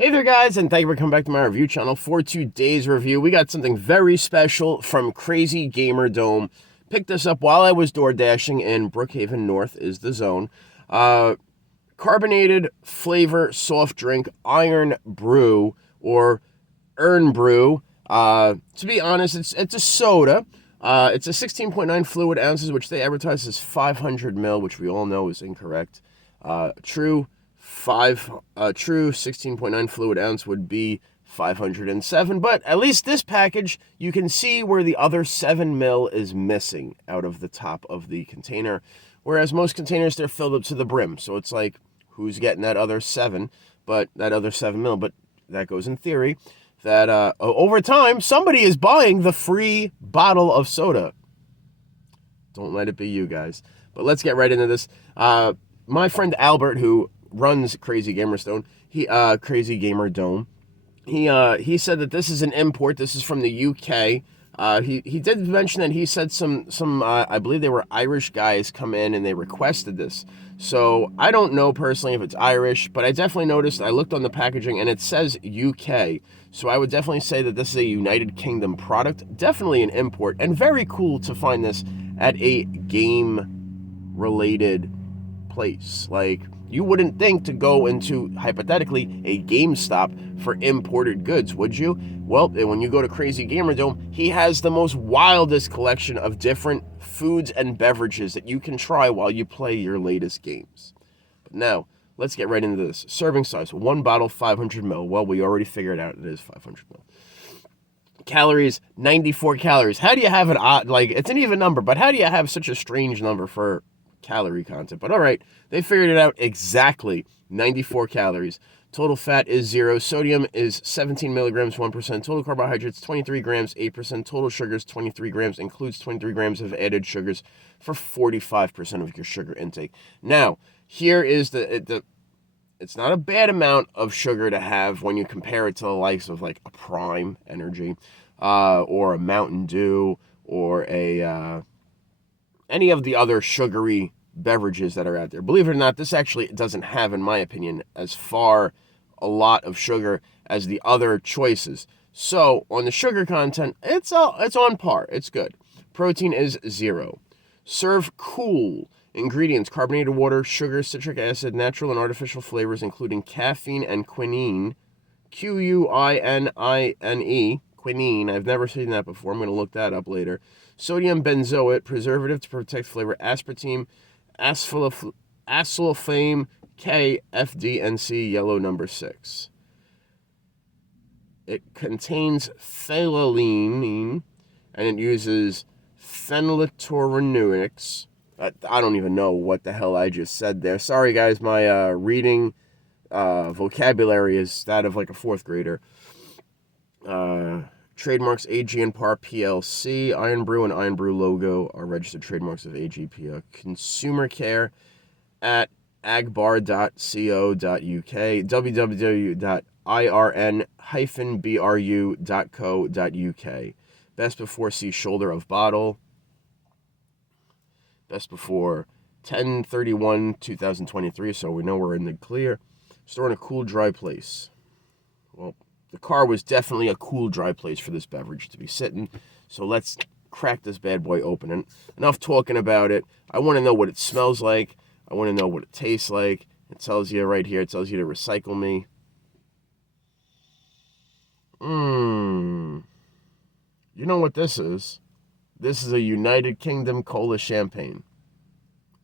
Hey there guys, and thank you for coming back to my review channel. For today's review, we got something very special from Crazy Gamer Dome. Picked this up while I was door dashing in Brookhaven North is the zone. Carbonated flavor soft drink Irn-Bru or Irn-Bru. To be honest, it's a soda. It's a 16.9 fluid ounces, which they advertise as 500 ml, which we all know is incorrect. True 16.9 fluid ounce would be 507, but at least this package, you can see where the other 7 ml is missing out of the top of the container, whereas most containers, they're filled up to the brim. So it's like, who's getting that other 7 ml? But that goes in theory that over time, somebody is buying the free bottle of soda. Don't let it be you guys. But let's get right into this. My friend Albert, who runs Crazy Gamer Dome, he said that this is an import. This is from the UK. He did mention that he said some I believe they were Irish guys come in and they requested this. So I don't know personally if it's Irish, but I definitely noticed, I looked on the packaging and it says UK. So I would definitely say that this is a United Kingdom product, definitely an import, and very cool to find this at a game related place. Like, you wouldn't think to go into, hypothetically, a GameStop for imported goods, would you? Well, when you go to Crazy Gamer Dome, he has the most wildest collection of different foods and beverages that you can try while you play your latest games. But now, let's get right into this. Serving size, 1 bottle, 500 ml. Well, we already figured out it is 500 ml. Calories, 94 calories. How do you have an odd, like, it's an even number, but how do you have such a strange number for calorie content? But all right, they figured it out exactly. 94 calories. Total fat is 0. Sodium is 17 milligrams, 1%. Total carbohydrates, 23 grams, 8%. Total sugars, 23 grams. Includes 23 grams of added sugars for 45% of your sugar intake. Now, here is it's not a bad amount of sugar to have when you compare it to the likes of like a Prime Energy, or a Mountain Dew, or a any of the other sugary beverages that are out there. Believe it or not, this actually doesn't have, in my opinion, as far a lot of sugar as the other choices. So on the sugar content, it's on par. It's good. Protein is 0. Serve cool. Ingredients: carbonated water, sugar, citric acid, natural and artificial flavors, including caffeine and quinine. Quinine. Quinine. I've never seen that before. I'm going to look that up later. Sodium benzoate, preservative to protect flavor. Aspartame, acesulfame K, FD&C, yellow number 6. It contains phthalate, and it uses phenyletoronurics. I don't even know what the hell I just said there. Sorry, guys. My reading vocabulary is that of like a 4th grader. Trademarks AG and PAR PLC. Irn-Bru and Irn-Bru logo are registered trademarks of AGP. Consumer care at agbar.co.uk. www.irn-bru.co.uk. Best before, see shoulder of bottle. Best before 10/31/2023, so we know we're in the clear. Store in a cool, dry place. Well, the car was definitely a cool, dry place for this beverage to be sitting. So let's crack this bad boy open. And enough talking about it. I want to know what it smells like. I want to know what it tastes like. It tells you right here. It tells you to recycle me. You know what this is? This is a United Kingdom Cola Champagne.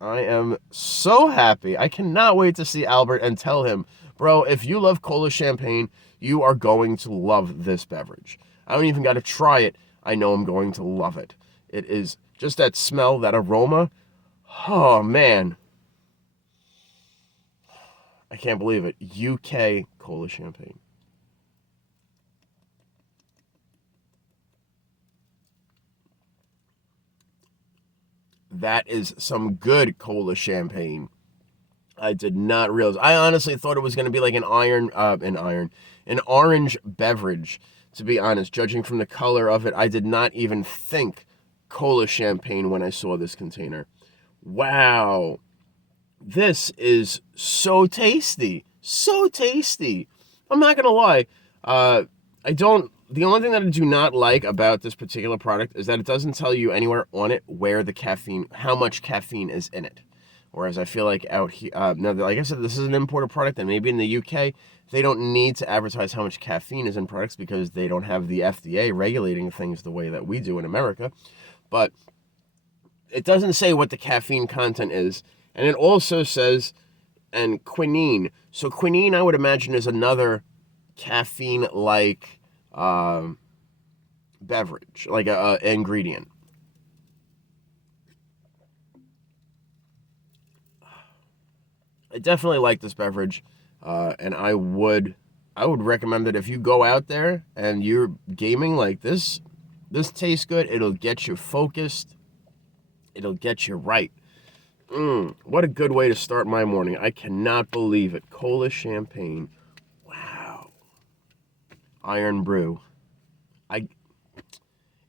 I am so happy. I cannot wait to see Albert and tell him, bro, if you love Cola Champagne, you are going to love this beverage. I don't even got to try it. I know I'm going to love it. It is just that smell, that aroma. Oh, man. I can't believe it. UK Cola Champagne. That is some good Cola Champagne. I did not realize. I honestly thought it was going to be like an orange beverage. To be honest, judging from the color of it, I did not even think Cola Champagne when I saw this container. Wow. This is so tasty. So tasty. I'm not gonna lie. I don't. The only thing that I do not like about this particular product is that it doesn't tell you anywhere on it where the caffeine, how much caffeine is in it. Whereas I feel like out here, now, like I said, this is an imported product, and maybe in the UK, they don't need to advertise how much caffeine is in products because they don't have the FDA regulating things the way that we do in America. But it doesn't say what the caffeine content is, and it also says, and quinine. So quinine, I would imagine, is another caffeine-like beverage, like a ingredient. I definitely like this beverage, and I would recommend that if you go out there and you're gaming like this. This tastes good. It'll get you focused. It'll get you right. What a good way to start my morning. I cannot believe it. Cola champagne. Wow. Irn-Bru. I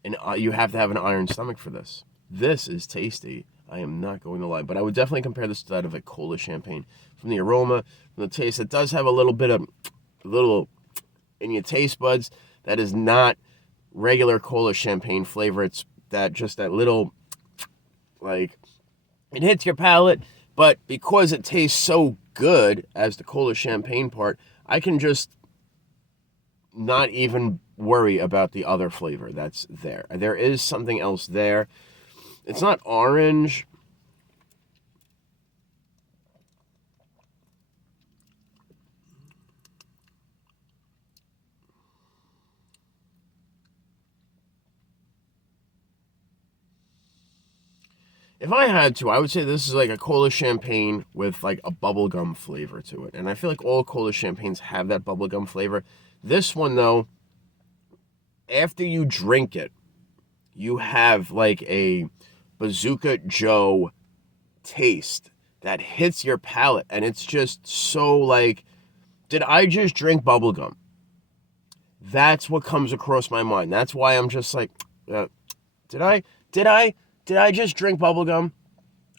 and you have to have an iron stomach for this. This is tasty. I am not going to lie, but I would definitely compare this to that of a cola champagne. From the aroma, from the taste, it does have a little bit of in your taste buds. That is not regular cola champagne flavor. It's that little, like, it hits your palate, but because it tastes so good as the cola champagne part, I can just not even worry about the other flavor that's there. There is something else there. It's not orange. If I had to, I would say this is like a cola champagne with like a bubblegum flavor to it. And I feel like all cola champagnes have that bubblegum flavor. This one, though, after you drink it, you have like a Bazooka Joe taste that hits your palate. And it's just so like, did I just drink bubblegum? That's what comes across my mind. That's why I'm just like, did I? Did I just drink bubblegum?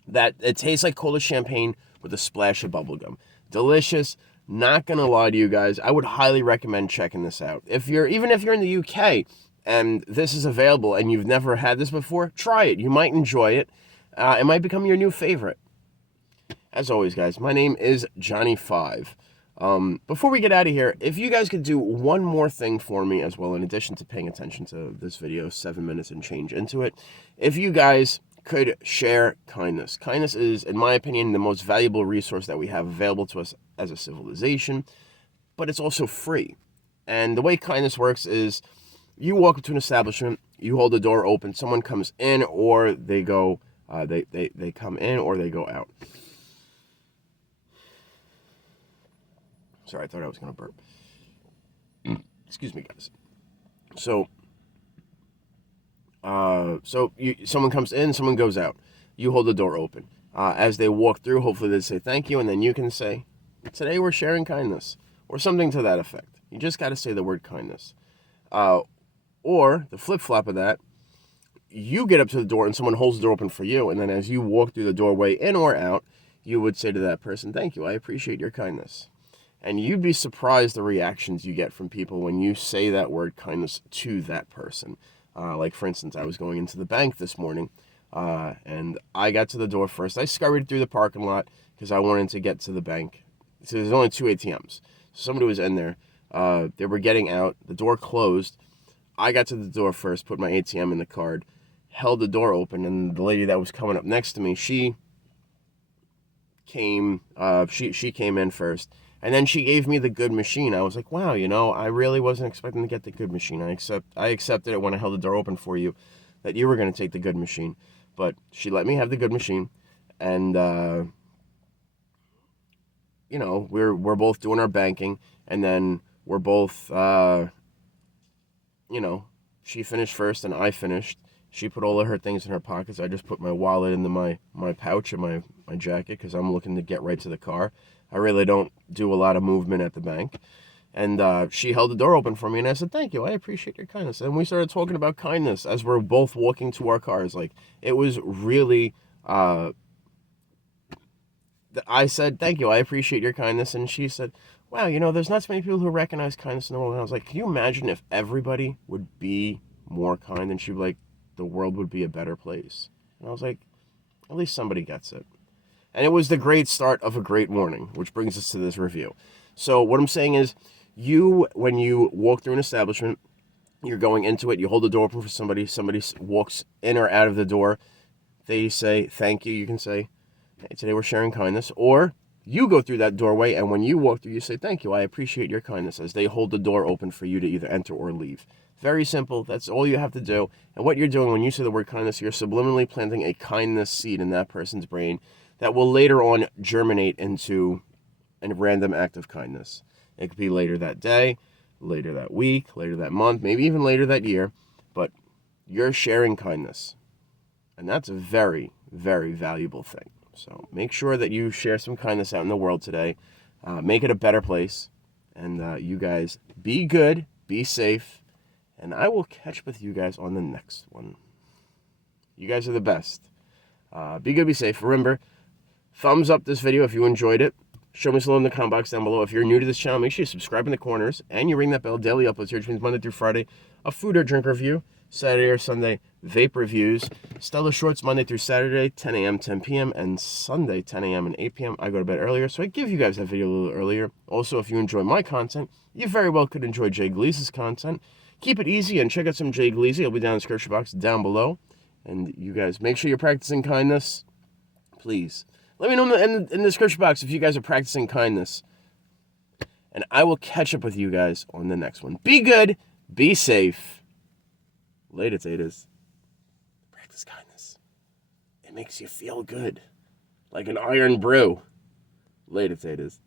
That it tastes like cola champagne with a splash of bubblegum. Delicious. Not gonna lie to you guys. I would highly recommend checking this out. Even if you're in the UK and this is available and you've never had this before, try it. You might enjoy it. It might become your new favorite. As always, guys, my name is Johnny5. Before we get out of here, if you guys could do one more thing for me as well, in addition to paying attention to this video, 7 minutes and change into it, if you guys could share kindness. Kindness is, in my opinion, the most valuable resource that we have available to us as a civilization, but it's also free. And the way kindness works is you walk into an establishment, you hold the door open, someone comes in or they go, they come in or they go out. Sorry, I thought I was going to burp. Excuse me, guys. So someone comes in, someone goes out. You hold the door open. As they walk through, hopefully they say thank you, and then you can say, today we're sharing kindness, or something to that effect. You just got to say the word kindness. Or the flip-flop of that, you get up to the door and someone holds the door open for you, and then as you walk through the doorway in or out, you would say to that person, thank you, I appreciate your kindness. And you'd be surprised the reactions you get from people when you say that word kindness to that person. Like, for instance, I was going into the bank this morning, and I got to the door first. I scurried through the parking lot because I wanted to get to the bank. So there's only 2 ATMs. So somebody was in there. They were getting out. The door closed. I got to the door first, put my ATM in the card, held the door open, and the lady that was coming up next to me, she came in first. And then she gave me the good machine. I was like, wow, I really wasn't expecting to get the good machine. I accepted it when I held the door open for you that you were going to take the good machine. But she let me have the good machine. And, we're both doing our banking. And then we're both, she finished first and I finished. She put all of her things in her pockets. I just put my wallet into my pouch and my jacket because I'm looking to get right to the car. I really don't do a lot of movement at the bank. And she held the door open for me, and I said, thank you, I appreciate your kindness. And we started talking about kindness as we're both walking to our cars. Like, it was really, I said, thank you, I appreciate your kindness. And she said, wow, there's not so many people who recognize kindness in the world. And I was like, can you imagine if everybody would be more kind? And she'd be like, the world would be a better place. And I was like, at least somebody gets it. And it was the great start of a great morning, which brings us to this review. So what I'm saying is, when you walk through an establishment, you're going into it, you hold the door open for somebody walks in or out of the door, they say, thank you, you can say, hey, today we're sharing kindness. Or you go through that doorway, and when you walk through, you say, thank you, I appreciate your kindness, as they hold the door open for you to either enter or leave. Very simple. That's all you have to do. And what you're doing when you say the word kindness, you're subliminally planting a kindness seed in that person's brain that will later on germinate into a random act of kindness. It could be later that day, later that week, later that month, maybe even later that year, but you're sharing kindness. And that's a very, very valuable thing. So make sure that you share some kindness out in the world today. Make it a better place. And you guys be good, be safe, and I will catch up with you guys on the next one. You guys are the best. Be good, be safe. Remember, thumbs up this video if you enjoyed it. Show me some love in the comment box down below. If you're new to this channel, make sure you subscribe in the corners and you ring that bell. Daily uploads here, which means Monday through Friday, a food or drink review. Saturday or Sunday, vape reviews. Stellar Shorts Monday through Saturday, 10 a.m., 10 p.m., and Sunday, 10 a.m. and 8 p.m. I go to bed earlier, so I give you guys that video a little earlier. Also, if you enjoy my content, you very well could enjoy Jay Glease's content. Keep it easy and check out some Jay Glease. It'll be down in the description box down below. And you guys, make sure you're practicing kindness. Please. Let me know in the description box if you guys are practicing kindness. And I will catch up with you guys on the next one. Be good. Be safe. Later, taters. Practice kindness. It makes you feel good. Like an Irn-Bru. Later, taters.